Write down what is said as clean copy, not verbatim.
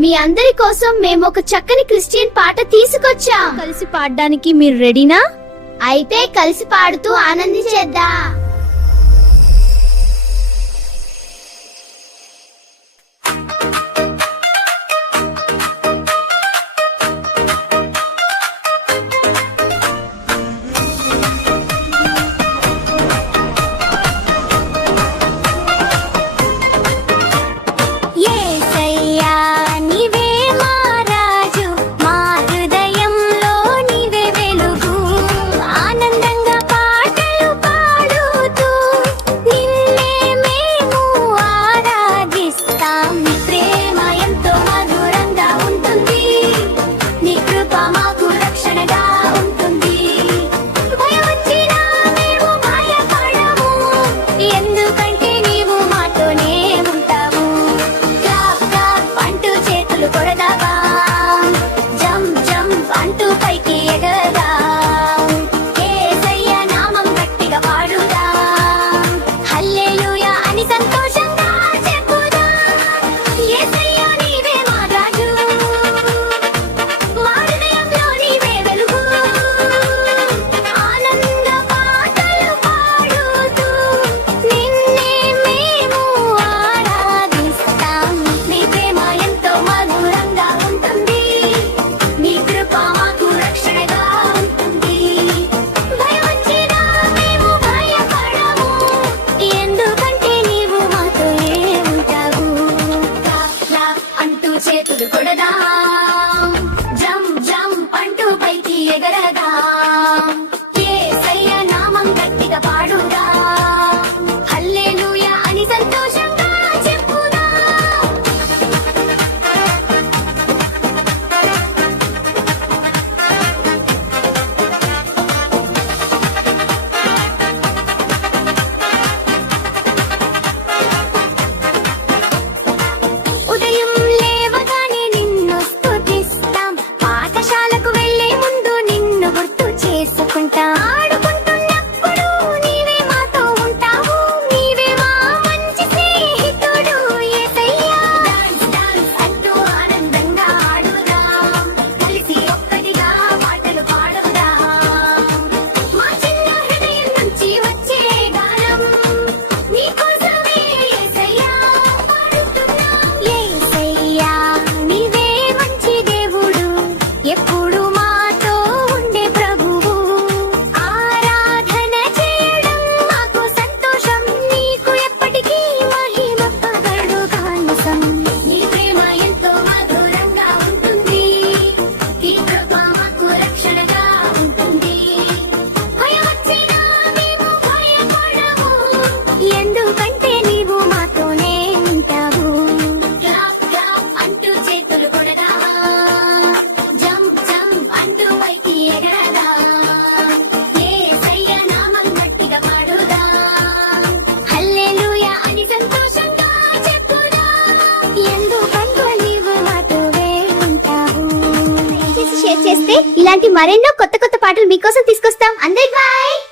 మీ అందరి కోసం మేము ఒక చక్కని క్రిస్టియన్ పాట తీసుకొచ్చాం. కలిసి పాడడానికి మీరు రెడీనా? అయితే కలిసి పాడుతూ ఆనందించేద్దాం. చేతులు కొడదాం, జం జం అంటూ పైకి ఎగరదాం, యేసయ్య నామం గట్టిగా పాడుదాం, హల్లెలూయా అని సంతోషంగా చెప్పుదాం. ఉదయం ఇలాంటి మరెన్నో కొత్త కొత్త పాటలు మీకోసం తీసుకొస్తాం. అందరికి బాయ్.